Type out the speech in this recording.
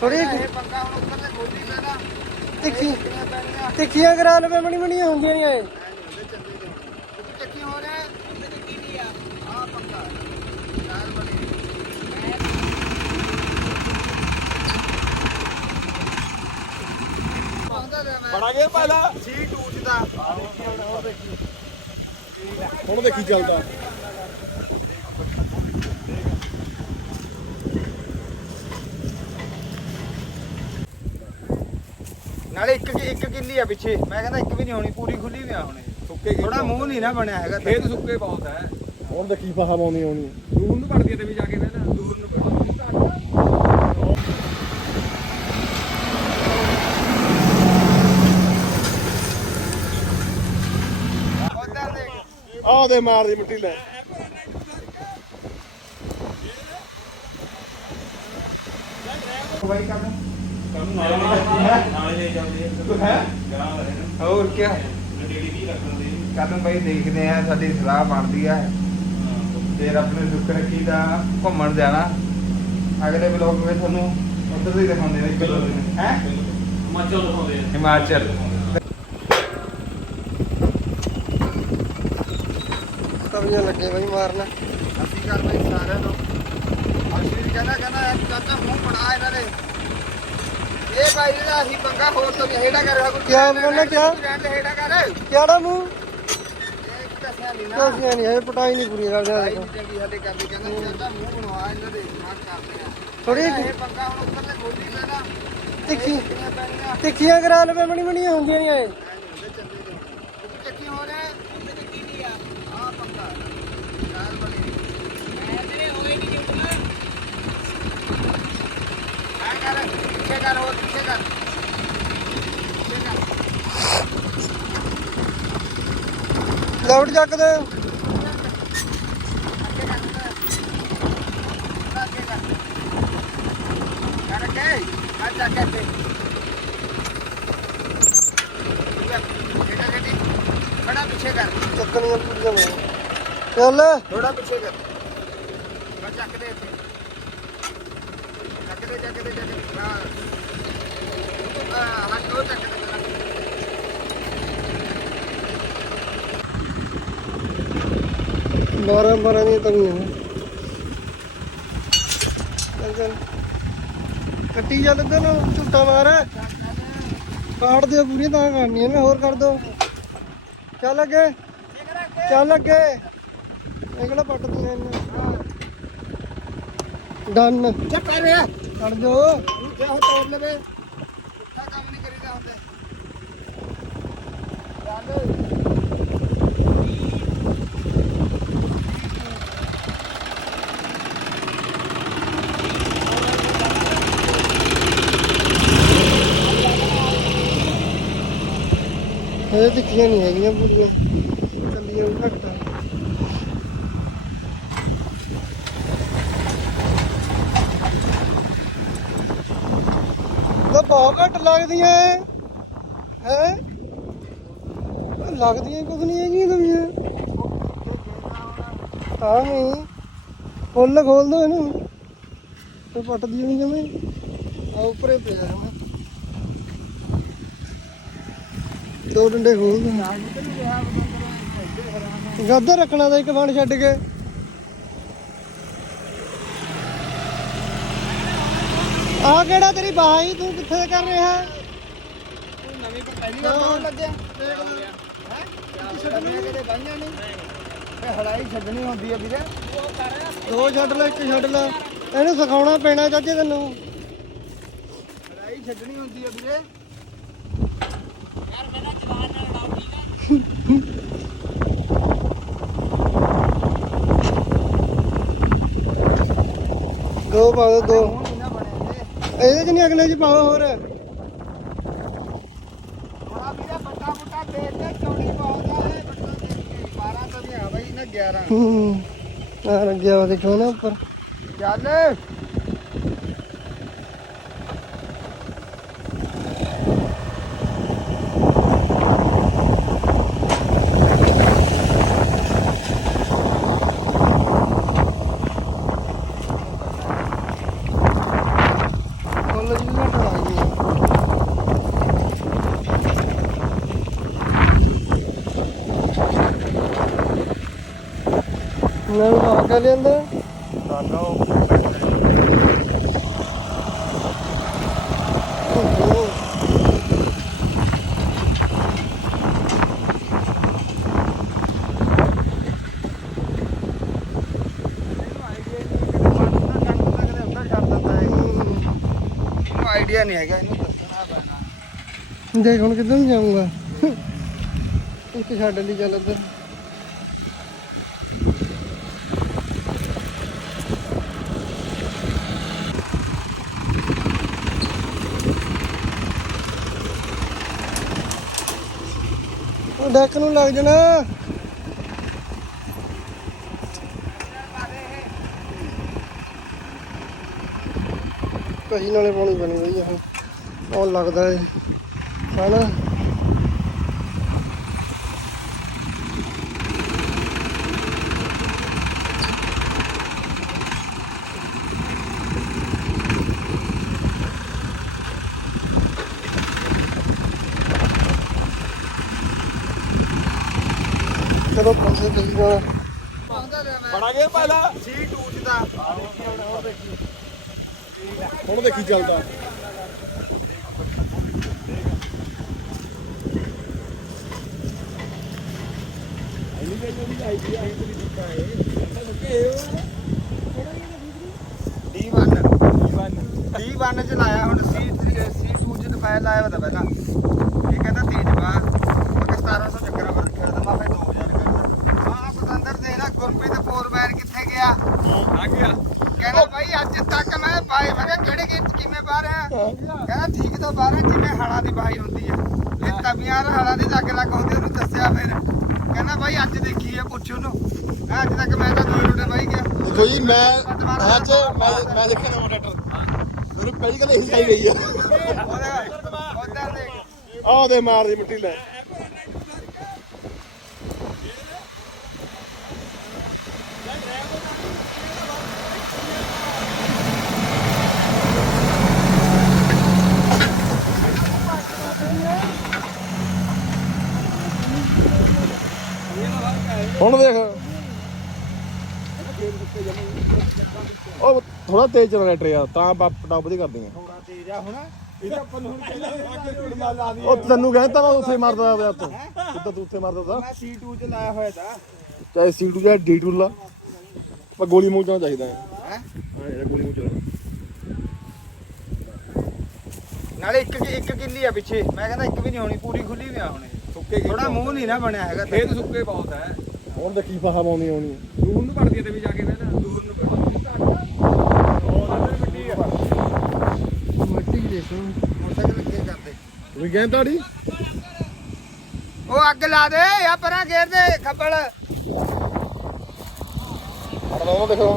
ਥੋੜੀ ਇਹ ਪੰਗਾ ਹੁਣ ਉੱਪਰ ਤੇ ਖੋਲੀ ਲੈਣਾ ਤਿੱਖੀ ਤਿੱਖੀਆਂ ਕਰਾ ਲਵੇ ਮਣੀ ਮਣੀਆਂ ਹੁੰਦੀਆਂ ਨਹੀਂ ਐ ਚੱਕੀ ਹੋ ਰਿਹਾ ਉਹਦੇ ਤੇ ਕੀ ਨਹੀਂ ਆ ਆ ਪੰਗਾ ਯਾਰ ਬਣੀ ਬੜਾ ਗਿਆ ਪਹਿਲਾ ਸੀ ਟੂਟਦਾ ਹੁਣ ਦੇਖੀ ਚੱਲਦਾ। ਨਾਲੇ ਇੱਕ ਇੱਕ ਕਿੱਲੀ ਆ ਪਿੱਛੇ। ਮੈਂ ਕਹਿੰਦਾ ਇੱਕ ਵੀ ਨਹੀਂ ਹੋਣੀ ਪੂਰੀ ਖੁੱਲੀ ਵੀ ਆ ਹੁਣ ਸੁੱਕੇ ਥੋੜਾ ਮੂੰਹ ਨਹੀਂ ਨਾ ਬਣਿਆ ਹੈਗਾ ਤੇ। ਖੇਤ ਸੁੱਕੇ ਬਹੁਤ ਹੈ ਹੁਣ ਦੇਖੀ ਫਾਹਾ ਪਾਉਣੀ ਆਉਣੀ ਦੂਰ ਨੂੰ ਵੜਦੀ ਤੇ ਵੀ ਜਾ ਕੇ ਨਾ ਦੂਰ ਨੂੰ ਆਹ ਦੇ ਮਾਰਦੀ ਮਿੱਟੀ ਲੈ। ਬਾਈ ਕੰਮ ਹੋਰ ਕੀ ਕਦੋਂ ਬਾਈ ਦੇਖਦੇ ਆ ਸਾਡੀ ਸਲਾਹ ਬਣਦੀ ਆ। ਫਿਰ ਆਪਣੇ ਸੁੱਖ ਰੱਖੀ ਦਾ ਘੁੰਮਣ ਜਾਣਾ। ਅਗਲੇ ਬਲੌਗ ਵਿੱਚ ਤੁਹਾਨੂੰ ਉੱਧਰ ਦੀ ਦਿਖਾਉਂਦੇ ਨੇ ਇੱਕ ਦੋ ਦਿਨ ਹੈ? ਹਿਮਾਚਲ ਦਿਖਾਉਂਦੇ ਆ ਹਿਮਾਚਲ। ਤਵੀਆਂ ਲੱਗੇ ਬਈ ਮਾਰਨ। ਅਸੀਂ ਕਰ ਬਈ ਸਾਰਿਆਂ ਨੂੰ ਅਸ਼ੀਰ ਕਹਿੰਦਾ ਕਹਿੰਦਾ ਚਾਚਾ ਮੂੰਹ ਬਣਾ ਇਹਨਾਂ ਦੇ। ਇਹ ਭਾਈ ਦਾ ਅਸੀਂ ਪੰਗਾ ਹੋਰ ਤੋਂ ਵੀ ਹੇੜਾ ਕਰ ਰਿਹਾ ਕੋਈ ਕਿਆ ਬੋਲਣਾ, ਕਿਆ? ਹੇੜਾ ਕਰ। ਕਿਹੜਾ ਮੂੰਹ? ਇਹ ਦੱਸਿਆ ਨਹੀਂ ਨਾ। ਦੱਸਿਆ ਨਹੀਂ ਇਹ ਪਟਾਈ ਨਹੀਂ ਪੂਰੀ ਕਰਦੇ ਭਾਈ ਦੇਖੋ। ਨਹੀਂ ਚੰਗੀ ਸਾਡੇ ਕਰਦੀ ਕਹਿੰਦਾ ਚਾਚਾ ਮੂੰਹ ਬਣਵਾ ਇਹਨਾਂ ਦੇ ਮਾਰ ਕਰਦੇ ਆ ਥੋੜੀ ਇਹ ਪੰਗਾ ਹੁਣ ਉੱਪਰ ਤੇ ਖੋਲੀ ਲੈਣਾ। ਤਿੱਖੀ ਕਿੰਨੀਆਂ ਪੈਣੀਆਂ। ਤਿੱਖੀਆਂ ਕਰਾ ਲਵੇ ਮਣੀ ਮਣੀਆਂ ਹੁੰਦੀਆਂ ਨਹੀਂ ਐ ਚੱਕੀ ਹੋ ਰਿਹਾ ਉਹਦੇ ਤੇ ਕੀ ਨਹੀਂ ਆ ਆ ਪੰਗਾ ਯਾਰ ਬਣੀ ਮੈਂ ਤੇਰੇ ਹੋਏ ਨਹੀਂ ਜੁੜਨਾ ਆ ਕਰ ਪਿੱਛੇ ਕਰ ਹੋਰ ਪਿੱਛੇ ਕਰ ਪਿੱਛੇ ਕਰ ਲਾਊਟ ਚੱਕਦੇ ਅੱਗੇ ਕਰ ਅੱਗੇ ਕਰ ਕਰ ਕੇ ਆ ਜਾ ਕੇ ਤੇ ਜਿਹੜਾ ਗੱਡੀ ਖੜਾ ਪਿੱਛੇ ਕਰ ਚੱਕਣੀਆਂ ਪੂਰੀਆਂ ਨੇ ਚੱਲ। ਥੋੜਾ ਪਿੱਛੇ ਕਰ ਮੈਂ ਚੱਕ ਦੇ ਇੱਥੇ ਚੱਕ ਦੇ ਚੱਕ ਦੇ। ਚੱਕ ਦੇ ਹਾਂ ਹਾਂ ਹੱਥ ਉਹ ਚੱਕ ਦੀਆਂ ਤਵੀਆਂ। ਚੱਲ ਚੱਲ ਕੱਟੀ ਜਾ ਲੱਗਾ ਨਾ ਝੂਟਾ ਮਾਰ। ਕਾਟ ਦਿਓ ਪੂਰੀ ਤਾਂ ਕਰਨੀ ਹੈ ਨਾ ਹੋਰ ਕਰ ਦੋ ਚੱਲ ਅੱਗੇ। ਚੱਲ ਅੱਗੇ। ਇਹ ਕਿਹੜਾ ਪੱਟਦੀਆਂ ਇਹਨਾਂ? ਡਨ। ਚੱਕ ਕਰ ਰਿਹਾ। ਕਰ ਜੋ। ਜੇ ਉਹ ਤੋੜ ਲਵੇ। ਕੰਮ ਨਹੀਂ ਕਰੀਦਾ ਹੁੰਦੇ ਚੱਲ। ਇਹ ਤਿੱਖੀਆਂ ਨਹੀਂ ਹੈਗੀਆਂ ਪੂਰੀਆਂ। ਚੱਲੀਆਂ ਘੱਟ ਆ। ਬਹੁਤ ਘੱਟ ਲੱਗਦੀਆਂ ਹੈ? ਲੱਗਦੀਆਂ ਕੁਝ ਨਹੀਂ ਹੈਗੀਆਂ ਤਵੀਆਂ ਤਾਂ ਨਹੀਂ ਫੁੱਲ ਖੋਲ ਦੋ ਇਹਨੂੰ ਤੇ ਪੱਟਦੀ ਨਹੀਂ ਜਮੇ। ਆ ਉੱਪਰੇ ਪਿਆ। ਜਮੇ ਦੋ ਡੰਡੇ ਖੋਲ ਦੋ। ਗੱਦਾ ਰੱਖਣਾ ਦਾ ਇੱਕ ਫਣ ਛੱਡ ਕੇ। ਆ ਕਿਹੜਾ ਤੇਰੀ ਬਾਈ ਤੂੰ ਕਿੱਥੇ ਕਰ ਰਿਹਾ? ਨਵੀਂ ਪਰ ਪਹਿਲੀ ਵਾਰ ਪਾਉਣ ਲੱਗਿਆ? ਹੈ ਛੱਡਣੀ ਕਿਤੇ ਬਾਈਆਂ ਨਹੀਂ ਹੜਾਈ ਛੱਡਣੀ ਹੁੰਦੀ ਆ ਵੀਰੇ ਦੋ ਛੱਡ ਲੈ, ਇੱਕ ਛੱਡ ਲੈ। ਇਹਨੂੰ ਸਿਖਾਉਣਾ ਪੈਣਾ ਚਾਚੇ ਤੈਨੂੰ। ਹੜਾਈ ਛੱਡਣੀ ਹੁੰਦੀ ਆ ਵੀਰੇ। ਦੋ ਪਾ ਦੋ ਇਹਦੇ ਚ ਨਹੀਂ ਅਗਲੇ ਚ ਪਾਓ ਹੋਰ। ਥੋੜਾ ਵੀਰੇ ਬੱਟਾ ਬੁੱਟਾ ਦੇਖ ਕੇ ਚੌੜੀ ਬਹੁਤ ਆ ਇਹ ਬੱਟਾ ਦੇਖ ਕੇ। 12 ਤਾਂ ਨਹੀਂ ਆ ਬਾਈ ਨਾ 11 ਹੂੰ। ਆ ਲੱਗਿਆ ਵਾ ਦੇਖੋ ਨਾ ਉੱਪਰ। ਚੱਲ। ਸਾਡਾ ਲਿਆਂਦਾ? ਸਾਡਾ ਓਹੋ ਆਈਡੀਆ ਨਹੀਂ ਹੈਗਾ ਇਹਨੂੰ ਦੱਸਣਾ ਪੈਣਾ। ਦੇਖ ਹੁਣ ਕਿੱਧਰ ਨੂੰ ਜਾਊਂਗਾ। ਇੱਕ ਛੱਡ ਲਈ ਚੱਲ ਉੱਧਰ ਡੱਕ ਨੂੰ ਲੱਗ ਜਾਣਾ। ਕਹੀ ਨਾਲੇ ਪਾਣੀ ਬਣੀ ਹੋਈ ਆ ਉਹ ਲੱਗਦਾ ਏ। ਹਨਾ? ਚਲੋ ਪਾਸੇ ਤੇ? ਜਾਣਾ ਬੜਾ ਗਿਆ ਪਹਿਲਾ। ਸੀ ਟੂਚਦਾ ਹੁਣ ਦੇਖੀ ਚੱਲਦਾ। D1 D1 ਚ ਲਾਇਆ ਹੁਣ C3 C2 ਚ ਪਾਇਆ ਲਾਇਆ ਵਾ ਤਾਂ ਪਹਿਲਾਂ। ਇਹ ਕਹਿੰਦਾ ਤੇਜ ਵਾ ਮੈਂ ਕਿਹਾ 1700 ਚੱਕਰਾਂ ਪਰ ਰੱਖਿਆ ਤਾਂ ਮੈਂ ਫਿਰ 2000 ਕਰਦਾ ਆਹ ਪਤੰਦਰ ਦੇ ਨਾ ਗੁਰਪ੍ਰੀਤ ਫੋਰਮੈਨ ਕਿੱਥੇ ਗਿਆ ਆ ਗਿਆ ਕਹਿੰਦਾ ਭਾਈ ਅੱਜ ਤੱਕ ਮੈਂ ਬਾਈ ਮੈਂ ਕਿਹਾ ਕਿਹੜੇ ਗੇਟ ਚ ਕਿਵੇਂ ਬਾਹਰ ਆ ਕਹਿੰਦਾ ਠੀਕ ਤਾਂ ਬਾਹਰ ਆ ਜਿਵੇਂ ਹਲਾਂ ਦੀ ਬਾਈ ਹੁੰਦੀ ਆ। ਇਹ ਤਵੀਆਂ ਹਲਾਂ ਦੀ ਲੱਗ ਲੱਗ ਹੁੰਦੀ ਉਹਨੂੰ ਦੱਸਿਆ ਫਿਰ। ਕਹਿੰਦਾ ਭਾਈ ਅੱਜ ਦੇਖੀ ਆ ਪੁੱਛ ਉਹਨੂੰ। ਕਹਿੰਦਾ ਅੱਜ ਤੱਕ ਮੈਂ ਤਾਂ ਦੋ ਰੋਟੇ ਬਾਈ ਗਿਆ। ਦੇਖੋ ਜੀ ਮੈਂ ਅੱਜ ਮੈਂ ਮੈਂ ਦੇਖਿਆ ਨਵਾਂ ਟਰੈਕਟਰ। ਮੇਰੇ ਪਹਿਲੀ ਗੱਲ ਇਹੀ ਆਈ ਗਈ ਆ। ਉਧਰ ਦੇਖ ਆਹ ਦੇ ਮਾਰ ਦੀ ਮਿੱਟੀ ਲੈ। ਹੁਣ ਦੇਖ। ਉਹ ਥੋੜਾ ਤੇਜ਼ ਚੱਲ ਰਿਹਾ ਟਰੇਆ ਤਾਂ ਬਾਪ ਟਾਪ ਵਧੀਆ ਕਰਦੀਆਂ ਥੋੜਾ ਤੇਜ਼ ਆ ਹੁਣ ਇਹਦਾ ਆਪਾਂ ਨੂੰ ਕਹਿੰਦਾ ਉਹ ਤੈਨੂੰ ਕਹਿੰਦਾ ਮੈਂ ਉੱਥੇ ਮਾਰਦਾ ਪਿਆ ਤੂੰ ਕਿੱਦਾਂ ਤੂੰ ਉੱਥੇ ਮਾਰਦਾ ਤਾ। ਮੈਂ C2 ਚ ਲਾਇਆ ਹੋਇਆ ਤਾਂ। ਚਾਹੇ C2 ਜਾਂ D2 ਲਾ। ਪਰ ਗੋਲੀ ਮੂੰਹ ਚਾਹ ਚਾਹੀਦਾ ਹੈ। ਹੈ? ਹਾਂ ਇਹ ਗੋਲੀ ਮੂੰਹ ਚਾਹ ਨਾਲੇ ਇੱਕ ਇੱਕ ਕਿੱਲੀ ਆ ਪਿੱਛੇ। ਮੈਂ ਕਹਿੰਦਾ ਇੱਕ ਵੀ ਨਹੀਂ ਹੋਣੀ ਪੂਰੀ ਖੁੱਲੀ ਵੀ ਆ ਹੁਣ ਸੁੱਕੇ ਥੋੜਾ ਮੂੰਹ ਨਹੀਂ ਨਾ ਬਣਿਆ ਹੈਗਾ ਖੇਤ ਸੁੱਕੇ ਬਹੁਤ ਹੈ। ਹੁਣ ਤਾਂ ਕੀ ਫਾਹਾ ਪਾਉਣੀ ਆਉਣੀ ਦੂਰ ਨੂੰ ਪੜਦੀ ਤੇ ਵੀ ਜਾ ਕੇ ਬਹਿਣਾ ਦੂਰ ਨੂੰ ਮਿੱਟੀ ਦੇਖੋ। ਮੋਟਰਸਾਈਕਲ ਲੱਗੇ ਕਰਦੇ ਤੁਸੀਂ ਗਏ ਤਾੜੀ? ਉਹ ਅੱਗ ਲਾ ਦੇ ਆ ਪਰਾਂ ਗੇਰ ਦੇ ਖੱਬਲ। ਹੜ ਲਾਉਣਾ ਦੇਖੋ